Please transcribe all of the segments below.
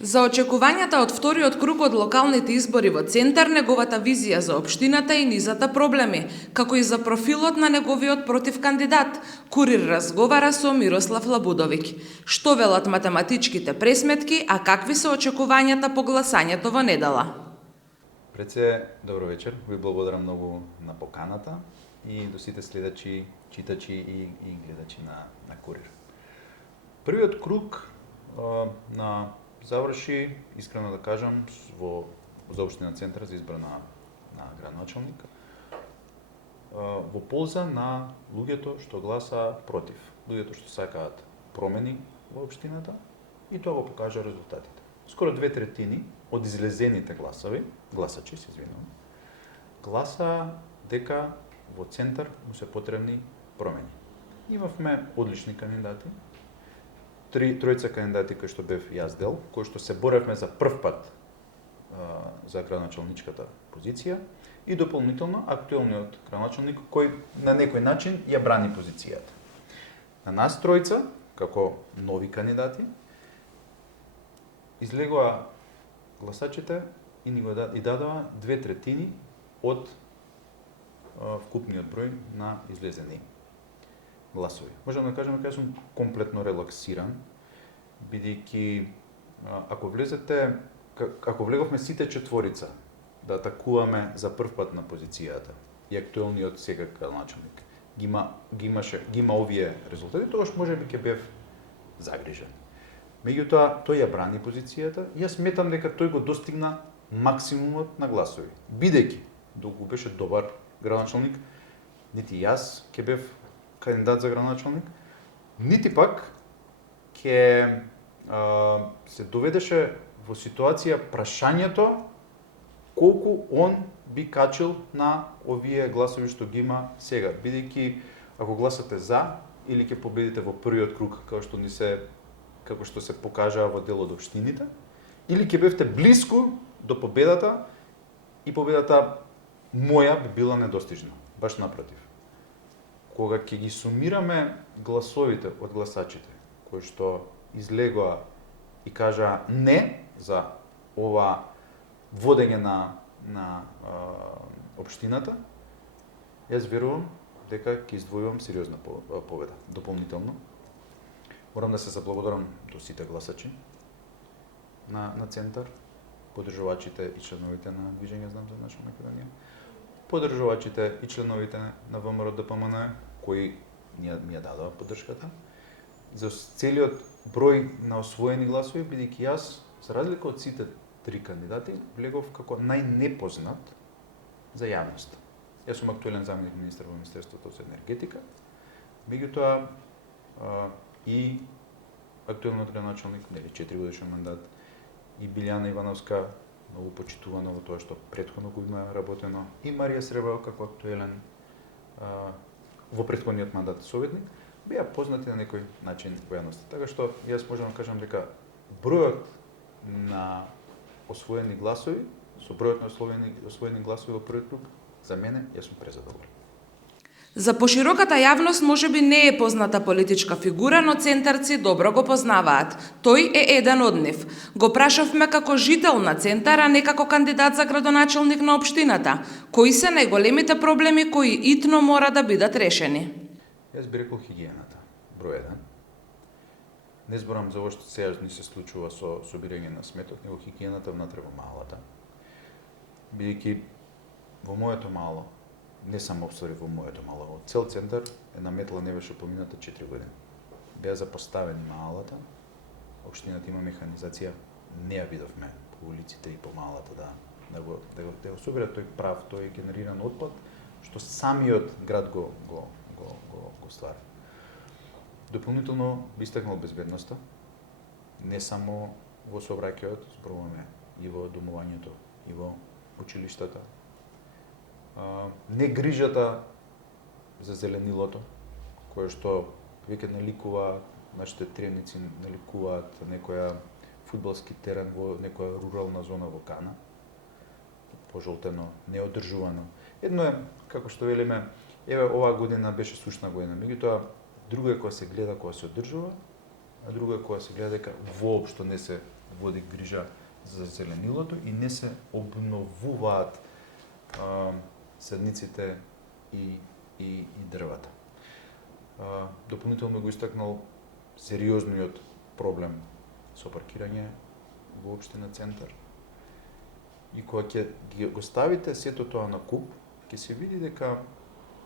За очекувањата од вториот круг од локалните избори во Центар, неговата визија за општината и низата проблеми, како и за профилот на неговиот противкандидат, Курир разговара со Мирослав Лабудовиќ. Што велат математичките пресметки, а какви се очекувањата по гласањето во недела? Пред се, добро вечер. Ви благодарам многу на поканата и до сите следачи, читачи и гледачи на Курир. Првиот круг на заврши, искрено да кажам, за општина Центар за избор на градоначалник во полза на луѓето што гласа против, луѓето што сакаат промени во општината, и тоа го покажа резултатите. Скоро 2/3 од излезените гласачи, се извинувам, гласа дека во Центар му се потребни промени. Имавме одлични кандидати, тројца кандидати кои што бев јас дел, кои што се боревме за прв пат за градоначалничката позиција, и дополнително актуелниот градоначалник кој на некој начин ја брани позицијата. На нас тројца, како нови кандидати, излегоа гласачите и ни го дадоа 2/3 од вкупниот број на излезени гласови. Можам да кажам дека сум комплетно релаксиран, бидејќи ако влеговме сите четворица да атакуваме за прв пат на позицијата и актуелниот сега градоначалник ги има овие резултати, тогаш можеби ќе бев загрижен. Меѓутоа, тој ја брани позицијата и јас сметам дека тој го достигна максимумот на гласови. Бидејќи, доколку беше добар градоначалник, нити јас ќе бев кандидат за градоначалник, нити пак ќе се доведеше во ситуација прашањето колку он би качил на овие гласови што ги има сега, бидејќи ако гласате за или ќе победите во првиот круг, како што се покажаа во дел од општините, или ќе бевте блиску до победата и победата моја би била недостижна, баш напротив. Кога ќе ги сумираме гласовите од гласачите, кои што излегоа и кажаа не за ова водење на општината, јас верувам дека ќе издвојувам сериозна победа. Дополнително, морам да се заблагодарам до сите гласачи на Центар, поддржувачите и членовите на Движење Знам за наша Македонија, поддржувачите и членовите на ВМРО ДПМН, кои ми ја дадоа поддршката, за целиот број на освоени гласови, бидејќи јас, за разлика од сите три кандидати, влегов како најнепознат за јавноста. Јас сум актуелен заменик министар во Министерството за енергетика, меѓутоа и актуелниот градоначалник, 4-годишен мандат, и Билјана Ивановска, многу почитувана во тоа што претходно го има работено, и Марија Среброва како актуелен во претходниот мандат советник, беа познати на некој начин во јавноста. Така што јас можам да кажам дека бројот на освоени гласови, со бројот на освоени гласови во првиот круг, за мене јас сум презадоволен. За пошироката јавност можеби не е позната политичка фигура, но центарци добро го познаваат. Тој е еден од нив. Го прашавме како жител на Центар, а не како кандидат за градоначалник на општината. Кои се најголемите проблеми кои итно мора да бидат решени? Јас би рекол хигиената, број 1. Не зборам за ова што сега ни се случува со собирање на сметот, него хигиената внатре во малата. Бидејќи во моето мало, не само во моето мало, во цел Центар една метла не беше помината 4 години. Беа запоставени малата, општината има механизација, не ја видовме по улиците и по малата да го собира тој прав, тој генериран отпад, што самиот град го ствара. Дополнително би истакнал безбедноста, не само во сообраќајот, зборуваме и во домувањето, и во училиштата. Не грижата за зеленилото, кое што веќе наликуваат, нашите треници наликуваат некоја фудбалски терен во некоја рурална зона во Кана, пожолтено, неодржувано. Едно е, како што велиме, еве оваа година беше сушна година, меѓутоа друго е кога се гледа, кога се одржува, а друго е кога се гледа дека воопшто не се води грижа за зеленилото и не се обновуваат садниците и дрвата. Дополнително го истакнал сериозниот проблем со паркирање во општина Центар. И кога ќе го ставите сето тоа на куп, ќе се види дека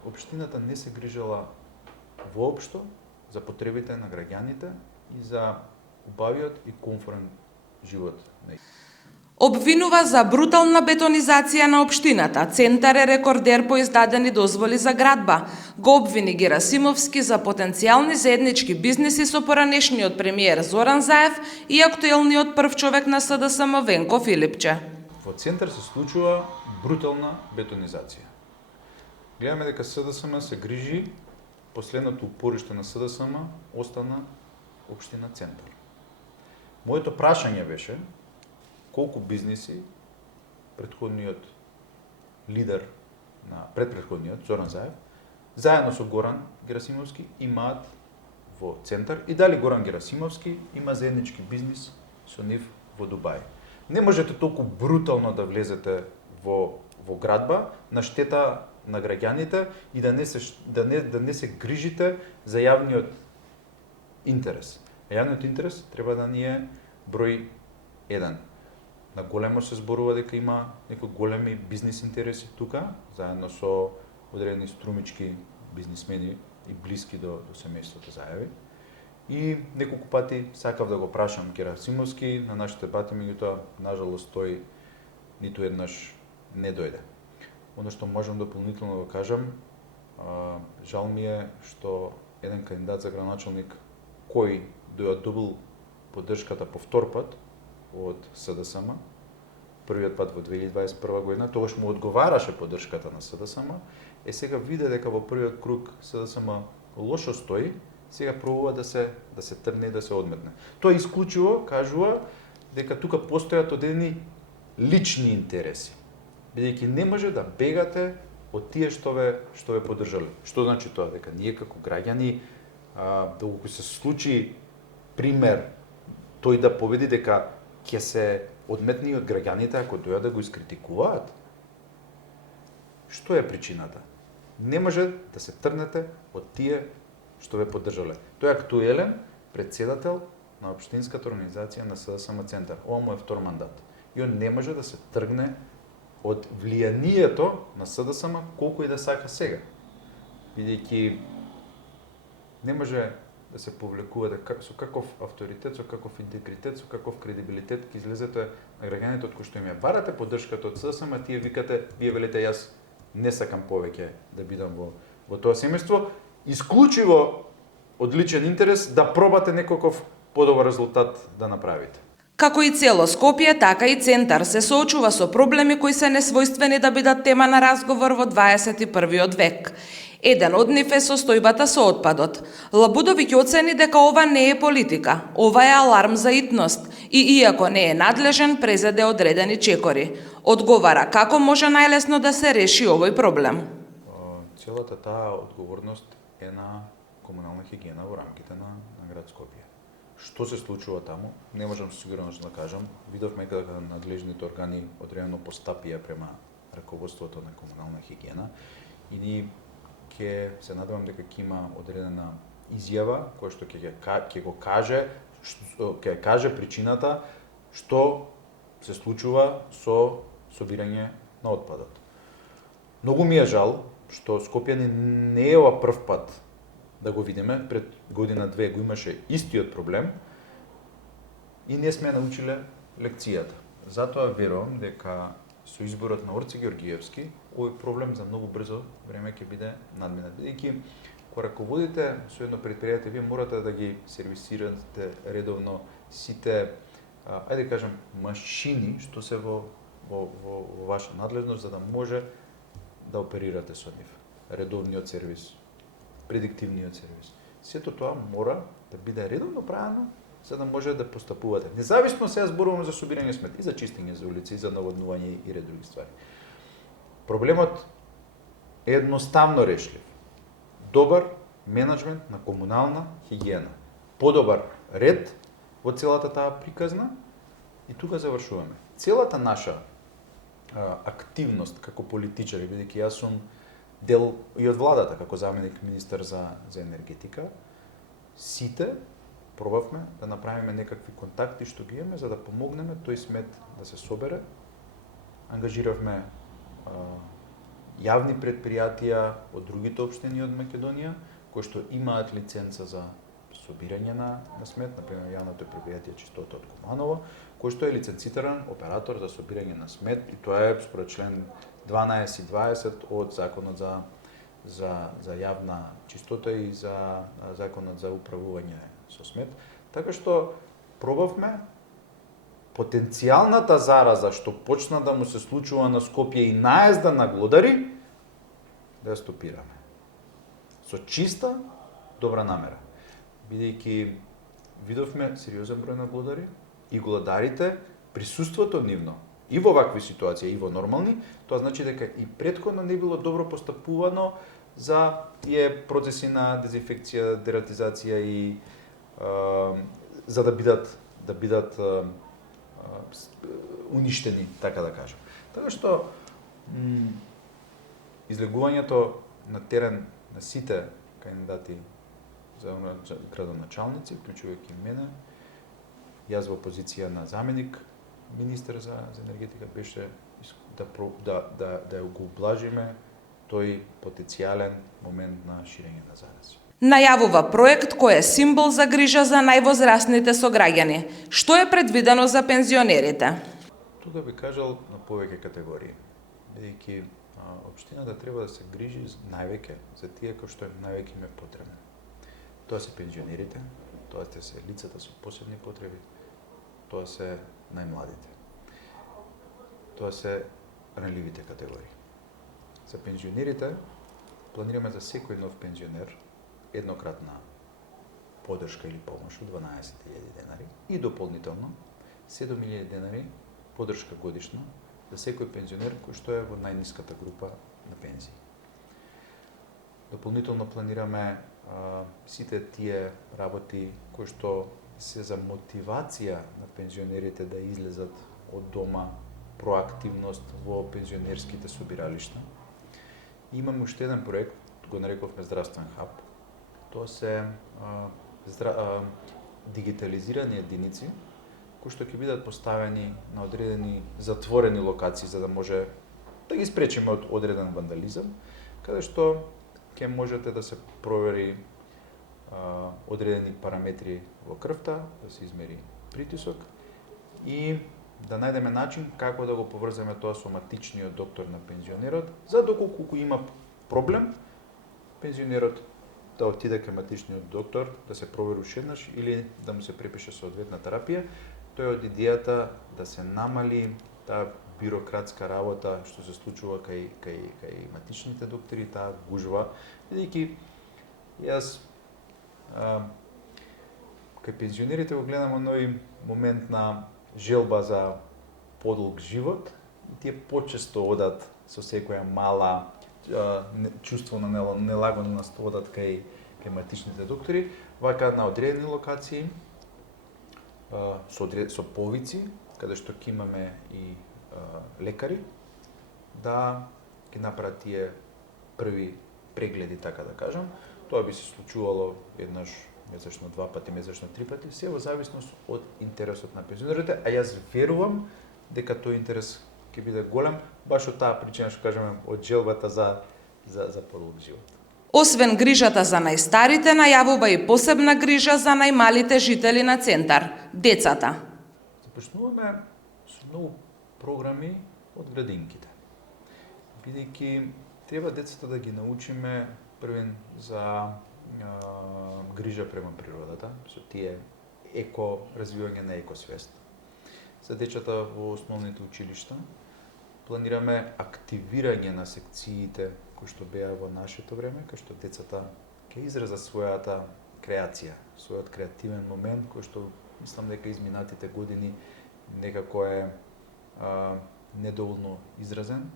општината не се грижала воопшто за потребите на граѓаните и за убавиот и комфорен живот на Обвинува за брутална бетонизација на општината. Центар е рекордер по издадени дозволи за градба. Го обвини Герасимовски за потенцијални заеднички бизниси со поранешниот премиер Зоран Заев и актуелниот прв човек на СДСМ Венко Филипче. Во Центар се случува брутална бетонизација. Гледаме дека СДСМ се грижи, последното упориште на СДСМ остана општина Центар. Моето прашање беше колку бизниси претходниот лидер на предпретходниот Зоран Заев заедно со Горан Герасимовски имаат во Центар и дали Горан Герасимовски има заеднички бизнис со нив во Дубај. Не можете толку брутално да влезете во градба на штета на граѓаните и да не се грижите за јавниот интерес. А јавниот интерес треба да ни е број 1. На големо се зборува дека има некои големи бизнис интереси тука, заедно со одредени струмички бизнисмени и блиски до семејството Заеви. И неколку пати сакав да го прашам Герасимовски на нашите дебати, меѓутоа, нажалост, тој ниту еднаш не дојде. Оно што можам дополнително да кажам, жал ми е што еден кандидат за градоначалник кој добил поддршката по втор пат од СДСМ, првиот пат во 2021 година, тогаш му одговараше поддршката на СДСМ, сега виде дека во првиот круг СДСМ лошо стои, сега пробува да се трне и да се одметне. Тоа исклучиво кажува дека тука постојат одредени лични интереси, бидејќи не може да бегате од тие што ве поддржале. Што значи тоа? Дека ние како граѓани, доколку се случи пример тој да победи, дека ќе се одметни од граѓаните ако дојдат да го искритикуваат. Што е причината? Не може да се трнете од тие што ве поддржале. Тој е актуелен претседател на општинската организација на СДСМ Центар. Ова му е втор мандат. И он не може да се тргне од влијанието на СДСМ колку и да сака сега. Бидејќи не може да се повлекувате со каков авторитет, со каков интегритет, со каков кредибилитет ќе излезете на граѓаните од кои што им ја барате поддршката од СДСМ, тие викате, вие велите јас не сакам повеќе да бидам во тоа семејство, исклучиво од личен интерес да пробате некаков подобар резултат да направите. Како и цело Скопје, така и Центар се соочува со проблеми кои се несвојствени да бидат тема на разговор во 21. век. Еден од нив е состојбата со отпадот. Лабудовиќ оцени дека ова не е политика, ова е аларм за итност и иако не е надлежен, презеде одредени чекори. Одговара како може најлесно да се реши овој проблем. Целата таа одговорност е на комунална хигиена во рамките на град Скопје. Што се случува таму, не можам со сигурност да кажам. Видовме дека надлежните органи одредено постапија према раководството на комунална хигиена и ни ќе се надевам дека ќе има одредена изјава која што ќе каже причината што се случува со собирање на отпадот. Многу ми е жал што Скопје не е ова прв пат да го видиме, пред година-две го имаше истиот проблем и не сме научиле лекцијата. Затоа верувам дека со изборот на Орце Георгиевски овој проблем за многу брзо време ќе биде надминат. Бидејќи кога раководите со едно предпријатие, вие морате да ги сервисирате редовно сите, ајде кажем, машини што се во ваша надлежност за да може да оперирате со нив. Редовниот сервис, предиктивниот сервис. Сето тоа мора да биде редовно правено за да може да постапувате. Независно сега зборуваме за собирање смет и за чистење за улици, и за наводнување и ред други ствари. Проблемот е едноставно решлив. Добар менеджмент на комунална хигиена. Подобар ред во целата таа приказна И тука завршуваме. Целата наша активност како политичари, бидејќи јас сум дел и од владата како заменик министер за енергетика, сите пробавме да направиме некакви контакти што ги имаме за да помогнеме тој смет да се собере. Ангажиравме јавни предпријатија од другите општини од Македонија кои што имаат лиценца за собирање на смет, например јавното предпријатие Чистота од Куманово, кој што е лиценциран оператор за собирање на смет и тоа е според член 12 и 20 од законот за јавна чистота и за законот за управување со смет. Така што пробавме потенцијалната зараза што почна да му се случува на Скопје и наезда на глодари да ја стопираме. Со чиста добра намера. Бидејќи видовме сериозен број на глодари и гладарите, присуството нивно и во вакви ситуации и во нормални, тоа значи дека и претходно не било добро постапувано за тие процеси на дезинфекција, дератизација и за да бидат уништени, така да кажам. Така што излегувањето на терен на сите кандидати за градоначалници, вклучувајќи мене, јас во позиција на заменик министер за енергетика беше да го ублажиме тој потенцијален момент на ширење на зарази. Најавува проект кој е символ за грижа за највозрасните сограѓани. Што е предвидено за пензионерите? Тука би кажал на повеќе категории, бидејќи општината треба да се грижи највеќе за тие кои што највеќе им е потребно. Тоа се пензионерите, тоа се лицата со посебни потреби, тоа се најмладите. Тоа се ранливите категории. За пензионерите планираме за секој нов пензионер еднократна поддршка или помош од 12.000 денари и дополнително 7.000 денари поддршка годишно за секој пензионер кој што е во најниската група на пензии. Дополнително планираме сите тие работи кои што се за мотивација на пензионерите да излезат од дома, проактивност во пензионерските собиралишта. Имаме уште еден проект, го нарековме Здравствен хаб. Тоа се дигитализирани единици кои што ќе бидат поставени на одредени затворени локации за да може да ги спречиме од одреден вандализам, каде што ќе можете да се провери одредени параметри во крвта, да се измери притисок и да најдеме начин како да го поврземе тоа со матичниот доктор на пензионерот, за доколку има проблем, пензионерот да отиде кај матичниот доктор, да се провери уште еднаш или да му се препише соодветна терапија. Тоа е од идејата да се намали таа бирократска работа што се случува кај матичните доктори, таа гужва, бидејќи јас кај пензионерите го гледам оној момент на желба за подолг живот, и тие почесто одат со секоја мала чувство на нелагодност одат кај матичните доктори, вака на одредени локации со повици, каде што ќе имаме и лекари, да ќе направат тие први прегледи, така да кажам. Тоа би се случувало еднаш месечно, два пати месечно, три пати, се во зависност од интересот на пензионерите, а јас верувам дека тој интерес ќе биде голем, баш од таа причина што кажеме од желбата за подолг живот. Освен грижата за најстарите, најавува и посебна грижа за најмалите жители на Центар – децата. Започнуваме со многу програми од градинките, бидејќи треба децата да ги научиме првен за грижа према природата, со тие развивање на екосвест. За дечата во основните училишта планираме активирање на секциите кои што беа во нашето време, кај што децата ќе изразат својата креација, својот креативен момент, кој што мислам дека изминатите години некако е недоволно изразен,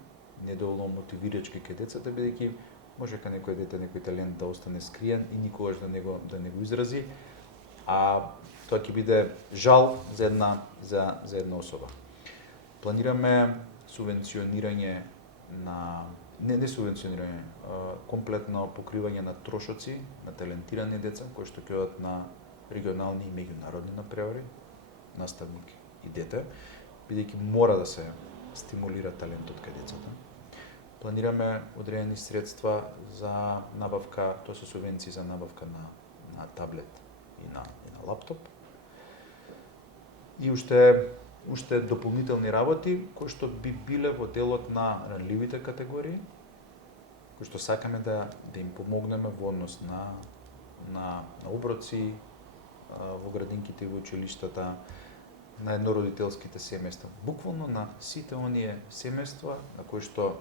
недоволно мотивирачки кај децата, бидејќи може кај некој дете некој талент да остане скриен и никогаш да не го изрази, а тоа ќе биде жал за една особа. Планираме субвенционирање на не субвенционирање, комплетно покривање на трошоци на талентирани деца кои што ќе одат на регионални и меѓународни надпревари, наставник и дете, бидејќи мора да се стимулира талентот кај децата. Планираме одредени средства за набавка, тоа се субвенции за набавка на таблет и на лаптоп. И уште дополнителни работи кои што би биле во делот на ранливите категории, кои што сакаме да им помогнеме во однос на оброци во градинките и во училиштата, на еднородителските семејства, буквално на сите оние семејства на кои што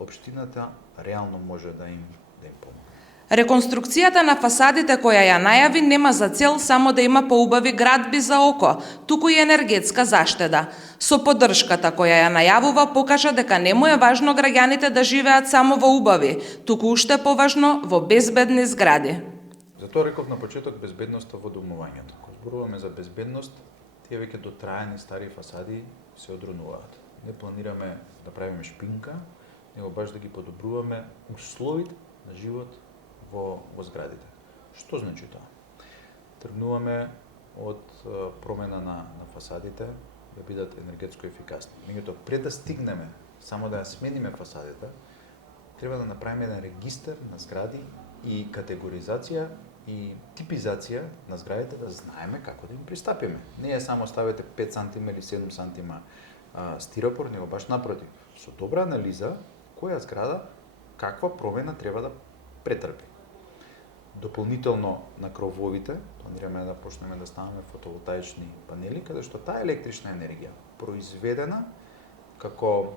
општината реално може да им помогне. Реконструкцијата на фасадите која ја најави нема за цел само да има поубави градби за око, туку и енергетска заштеда. Со поддршката која ја најавува покажа дека не му е важно граѓаните да живеат само во убави, туку уште поважно во безбедни згради. Затоа реков на почеток безбедноста во домувањето. Кога зборуваме за безбедност, тие веќе дотраени стари фасади се одрунуваат. Не планираме да правиме шпинка, него баш да ги подобруваме условите на живот во зградите. Што значи тоа? Тргнуваме од промена на фасадите да бидат енергетско ефикасни. Меѓутоа, пред да стигнеме само да ја смениме фасадите, треба да направиме еден регистар на згради и категоризација и типизација на зградите да знаеме како да им пристапиме. Не е само ставете 5 см или 7 см стиропор, него баш напротив. Со добра анализа, која зграда, каква промена треба да претрпи. Дополнително на крововите, планираме да почнеме да ставаме фотоволтаични панели, каде што таа електрична енергија, произведена како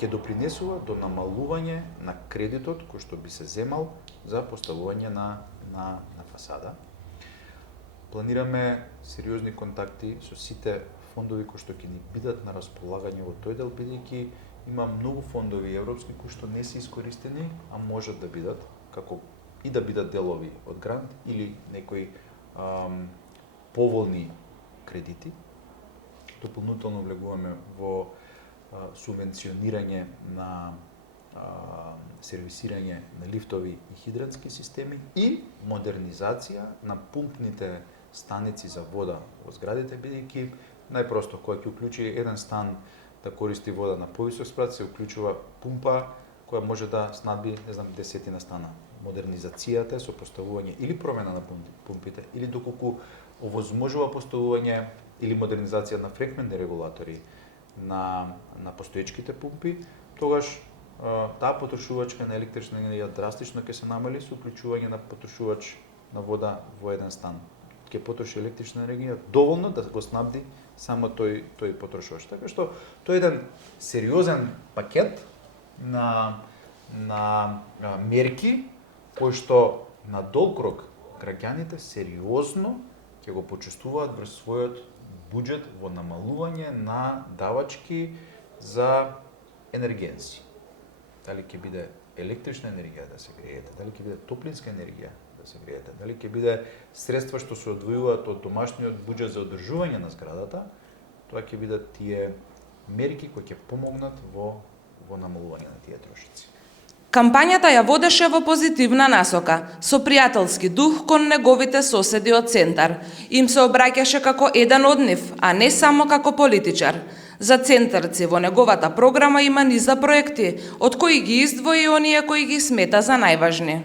ќе допринесува до намалување на кредитот кој што би се земал за поставување на фасада. Планираме сериозни контакти со сите фондови кои што ќе ни бидат на располагање во тој дел, бидејќи има многу фондови европски кои што не се искористени, а можат да бидат да бидат делови од грант или некои поволни кредити. Дополнително влегуваме во субвенционирање на сервисирање на лифтови и хидрански системи и модернизација на пумпните станици за вода во зградите, бидејќи најпросто кога ќе уклучи еден стан да користи вода на повисок спрат, се уклучува пумпа која може да снабди, десетина стана. Модернизацијата е со поставување или промена на пумпите, или доколку овозможува поставување или модернизација на фреквентни регулатори на постоечките пумпи, тогаш таа потрошувачка на електрична енергија драстично ќе се намали со уклучување на потрошувач на вода во еден стан. Ќе потроши електрична енергија доволно да го снабди само тој потрошувач. Така што тоа е еден сериозен пакет на мерки кои што на долг рок граѓаните сериозно ќе го почувствуваат врз својот буџет во намалување на давачки за енергенси. Дали ќе биде електрична енергија да се греете, дали ќе биде топлинска енергија да се греете, дали ќе биде средства што се одвојуваат од домашниот буџет за одржување на зградата, тоа ќе бидат тие мерки кои ќе помогнат во намалување на тие трошици. Кампањата ја водеше во позитивна насока, со пријателски дух кон неговите соседи од Центар. Им се обраќаше како еден од нив, а не само како политичар. За центарци во неговата програма има низа проекти, од кои ги издвои оние кои ги смета за најважни.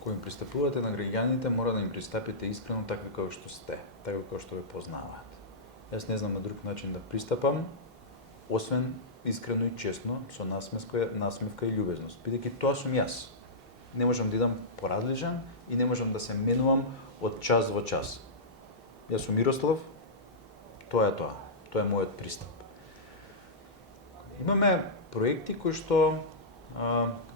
Кога им пристапувате на граѓаните, мора да им пристапите искрено такви како што сте, такви како што ве познаваат. Јас не знам на друг начин да пристапам, освен искрено и честно, со насмевка и љубезност. Бидејќи тоа сум јас. Не можам да идам поразличен и не можам да се менувам од час во час. Јас сум Мирослав, тоа е тоа. Тоа е мојот пристап. Имаме проекти кои што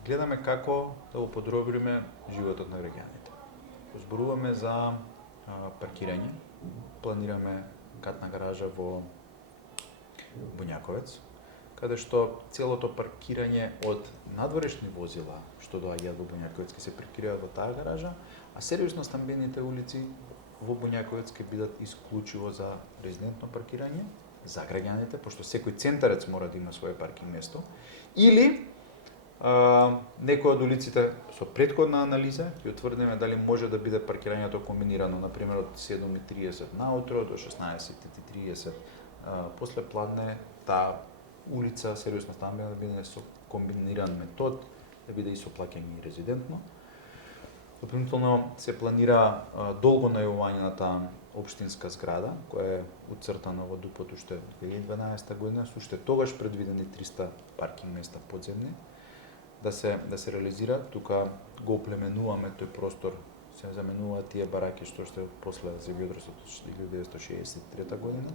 гледаме како да го подобриме животот на граѓаните. Зборуваме за паркирање, планираме катна гаража во Бунјаковец, каде што целото паркирање од надворешни возила што доаѓаат во Бунјаковец ќе се паркираат во таа гаража, а сервисно стамбените улици во Буњаковец ќе бидат исклучиво за резидентно паркирање за граѓаните, пошто секој центарец мора да има свое паркинг место, или некој од улиците со претходна анализа ќе утврдиме дали може да биде паркирањето комбинирано, на пример од 7:30 наутро до 16:30 после пладне, таа улица сериозно стамбена да биде со комбиниран метод, да биде и со плаќање и резидентно. Дополнително се планира долго најавувањената општинска зграда, која е уцртана во ДУП уште 2012 година, со уште тогаш предвидени 300 паркинг места подземни, да се реализира. Тука го оплеменуваме тој простор, се заменуваат тие бараки што после земјотресот од 1963 година,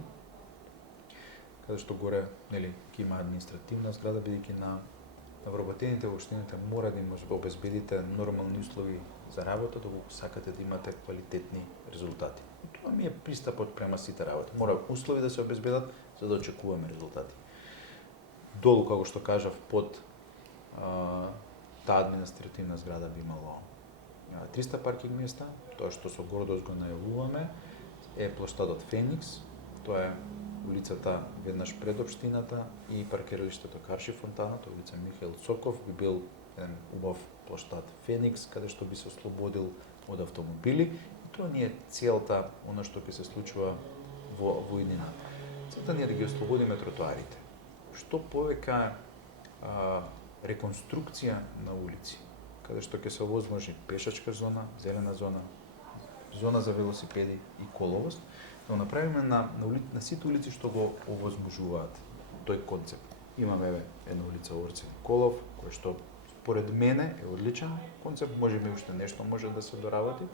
каде што горе, нели, ќе има административна зграда, бидејќи на вработените во општините мора да им обезбедите нормални услови за работа, доколку сакате да имате квалитетни резултати. И тоа ми е пристапот према сите работи. Мора услови да се обезбедат за да очекуваме резултати. Долу, како што кажав, под таа административна зграда би имало 300 паркинг места. Тоа што со гордост го најавуваме е плоштадот Феникс. Тоа е улицата веднаш пред општината и паркиралиштето Карши Фонтаната, улица Михаил Цоков би бил еден убав плоштад Феникс, каде што би се ослободил од автомобили. И тоа не е целта, она што ќе се случува во иднината. Целта не е да ги ослободиме тротоарите. Што повеќе реконструкција на улици, каде што ќе се овозможи пешачка зона, зелена зона, зона за велосипеди и коловоз, да го направиме на сите улици што го овозможуваат тој концепт. Имаме една улица Орци Николов, која што според мене е одличен концепт, можеби уште нешто може да се доработи.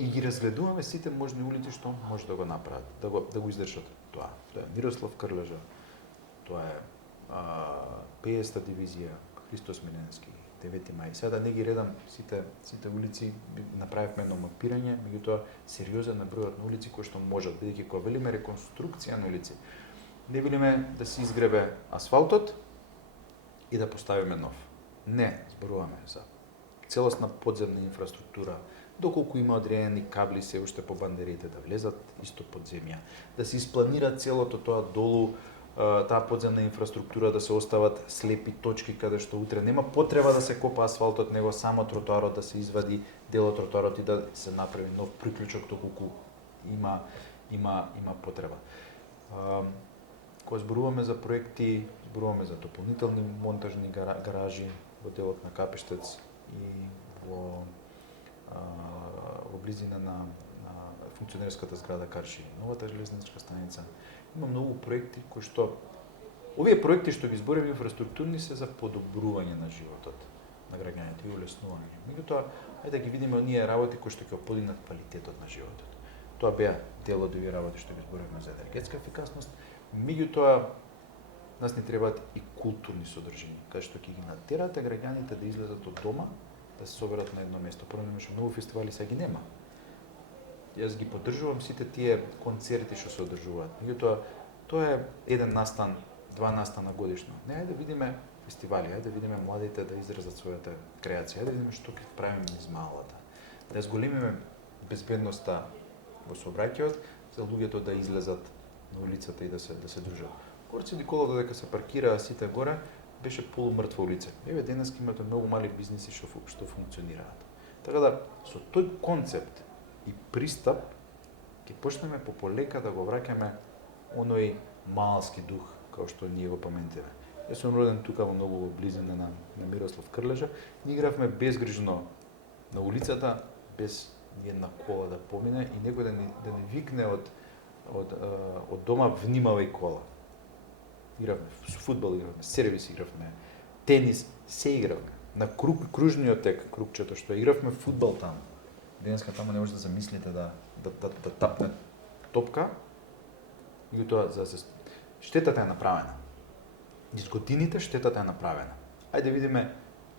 И ги разгледуваме сите можни улици што може да го направат, да го издржат тоа. Тоа е Мирослав Крлежа, тоа е 50-та дивизија, Христос Миленски, 9 мај. Сега да не ги редам сите улици, направивме едно мапирање, меѓутоа сериозен на бројот на улици кои што можат, бидејќи кога велиме реконструкција на улици, не велиме да се изгребе асфалтот и да поставиме нов. Не, зборуваме за целосна подземна инфраструктура, доколку има одредени кабли се уште по бандерите да влезат исто под земја, да се испланира целото тоа долу, таа подземна инфраструктура, да се остават слепи точки каде што утре нема потреба да се копа асфалтот, него само тротоарот да се извади дел од тротоарот и да се направи нов приклучок доколку има потреба. Кога зборуваме за проекти, зборуваме за дополнителни монтажни гаражи во делот на Капиштец и во близина на функционерската зграда Карши, новата железничка станица. Има многу проекти кои што овие проекти што ги зборим инфраструктурни се за подобрување на животот на граѓаните и улеснување. Меѓутоа, ајде да ги видиме оние работи кои што ќе подигнат квалитетот на животот. Тоа беа дел од овие работи што ги зборивме за енергетска ефикасност. Меѓутоа, нас не требаат и културни содржини, каде што ќе ги натерате граѓаните да излезат од дома, да се соберат на едно место. Прво имаше многу фестивали, сега ги нема. Јас ги поддржувам сите тие концерти што се одржуваат. Меѓутоа, тоа е еден настан, два настана годишно. Не, ајде да видиме фестивали, ајде да видиме младите да изразат својата креација, ајде да видиме што ќе правиме низ малата. Да зголемиме безбедноста во сообраќајот за луѓето да излезат на улицата и да се дружат. Орци Николов додека се паркираа сите горе, беше полумртва улица. Еве денеска имате многу мали бизниси што функционираат. Така да со тој концепт и пристап ќе почнеме полека да го враќаме оној малски дух како што ние го паметиме. Јас сум роден тука во многу близина на Мирослав Крлежа. Ние игравме безгрижно на улицата, без ни една кола да помине и некој да не викне од дома внимавај кола. Игравме фудбал, игравме сервис, игравме тенис, се игравме. На кружниот тек, кругчето што игравме фудбал таму. Денеска таму не може да замислите да тапне топка. Меѓутоа, штетата е направена. Низ годините штетата е направена. Ајде видиме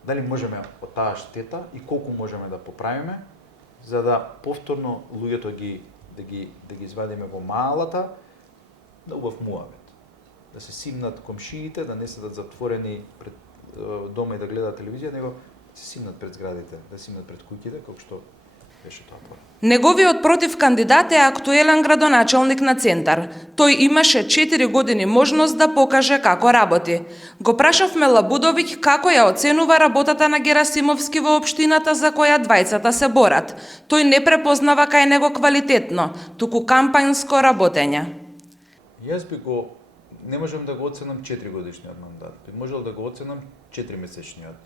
дали можеме од таа штета и колку можеме да поправиме, за да повторно луѓето да ги извадиме во малата, да убав муавет. Да се симнат комшиите, да не седат затворени пред дома и да гледаат телевизија, него се симнат пред зградите, да симнат пред куќите, како што беше тоа пора. Неговиот противкандидат е актуелен градоначалник на Центар. Тој имаше 4 години можност да покаже како работи. Го прашавме Лабудовиќ како ја оценува работата на Герасимовски во општината за која двајцата се борат. Тој не препознава кај него квалитетно, туку кампањско работење. Јас не можам да го оценам 4 годишниот мандат. Би можел да го оценам 4 месечниот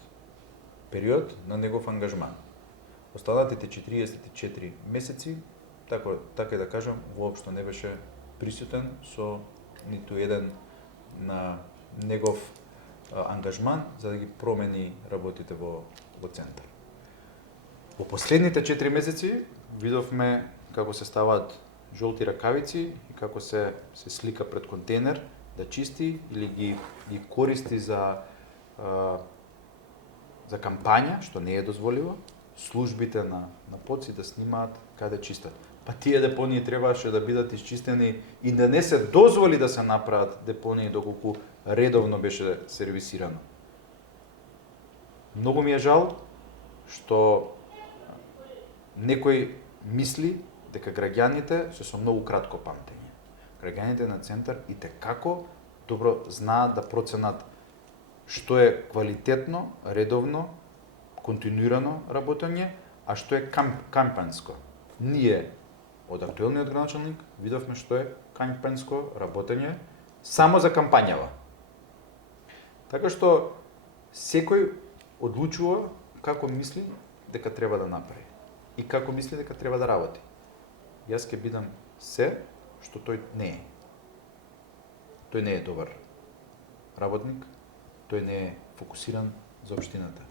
период на негов ангажман. Останатите 44 месеци, така да кажам, воопшто не беше присутен со ниту еден на негов ангажман за да ги промени работите во Центар. Во последните 4 месеци видовме како се ставаат жолти ракавици и како се слика пред контейнер да чисти или ги користи за кампања, што не е дозволиво, службите на ПОЦ да снимаат каде чистат. Па тие депонии требаше да бидат исчистени и да не се дозволи да се направат депонии доколку редовно беше сервисирано. Многу ми е жал што некој мисли дека граѓаните се со многу кратко памтење. Граѓаните на Центар итекако добро знаат да проценат што е квалитетно, редовно, континуирано работење, а што е кампањско. Ние од актуелниот градоначалник видовме што е кампањско работење само за кампањава. Така што секој одлучува како мисли дека треба да направи и како мисли дека треба да работи. Јас ќе бидам се што тој не е. Тој не е добар работник, тој не е фокусиран за општината.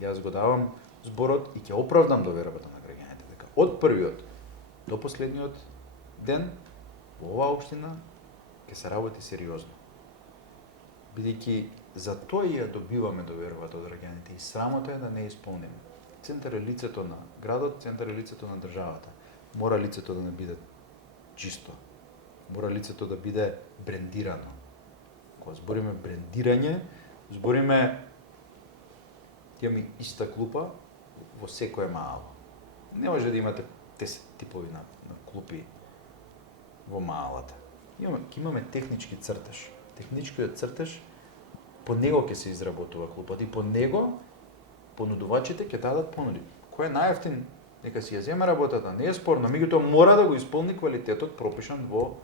Јас го давам зборот и ќе оправдам довербата на граѓаните дека од првиот до последниот ден во оваа општина ќе се работи сериозно. Бидејќи за тоа ја добиваме довербата од граѓаните и срамота е да не исполниме. Центар е лицето на градот, Центар е лицето на државата. Мора лицето да не биде чисто. Мора лицето да биде брендирано. Кога збориме брендирање, збориме имаме иста клупа во секое мало. Не може да имате 10 типови на клупи во малата. Имаме технички цртеж. Техничкиот цртеж, по него ќе се изработува клупата и по него понудувачите ќе дадат понуди. Кој е најевтин, нека си ја зема работата, не е спорно, меѓутоа мора да го исполни квалитетот пропишан во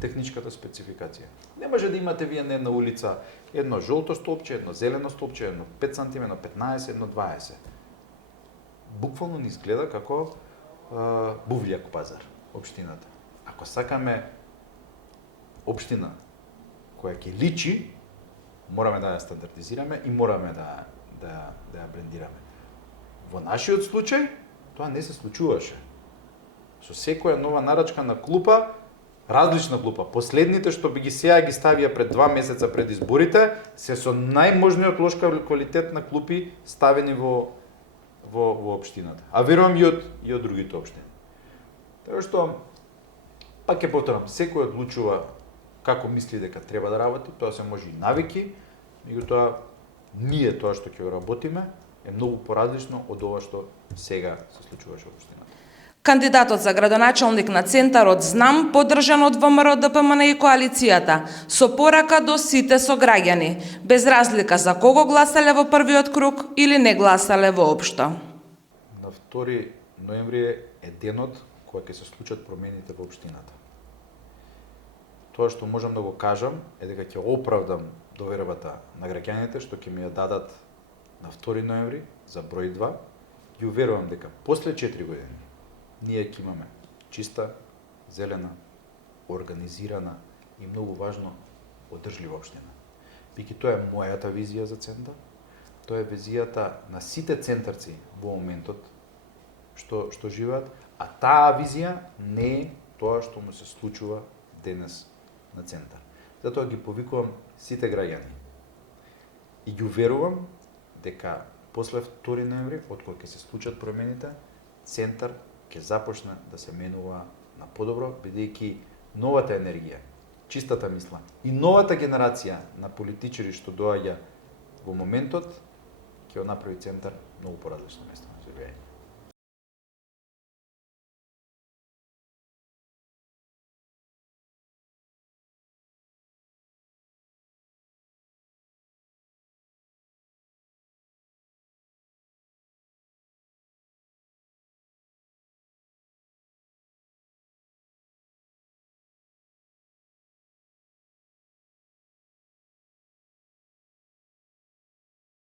техничката спецификација. Не може да имате вие на една улица едно жолто столпче, едно зелено столпче, едно 5 см, едно 15, едно 20. Буквално ни изгледа како бувљак пазар, општината. Ако сакаме општина која ќе личи, мораме да ја стандардизираме и мораме да ја брендираме. Во нашиот случај, тоа не се случуваше. Со секоја нова нарачка на клупа, различна клупа. Последните што би ги сега ги ставија пред 2 месеца пред изборите, се со најможниот лош квалитет на клупи ставени во општината. А верувам и од другите општини. Така што, пак ќе повторам, секој одлучува како мисли дека треба да работи, тоа се може и навики, меѓутоа ние тоа што ќе работиме е многу поразлично од ова што сега се случуваше во општината. Кандидатот за градоначалник на Центарот Знам, поддржан од ВМРО, ДПМН и коалицијата, со порака до сите сограѓани, без разлика за кого гласале во првиот круг или не гласале воопшто. На 2 ноември е денот кога ќе се случат промените во општината. Тоа што можам да го кажам е дека ќе оправдам довербата на граѓаните што ќе ми ја дадат на 2 ноември за број 2 и уверувам дека после 4 години ние ќе имаме чиста, зелена, организирана и многу важно одржлива општина. Бидејќи тоа е мојата визија за Центар, тоа е визијата на сите центарци во моментот што живеат, а таа визија не е тоа што му се случува денес на Центар. Затоа ги повикувам сите граѓани и ги уверувам дека после 2 ноември, откога ќе се случат промените, Центар ќе започне да се менува на подобро, бидејќи новата енергија, чистата мисла и новата генерација на политичари што доаѓа во моментот ќе го направи Центар многу поразлично место на живење.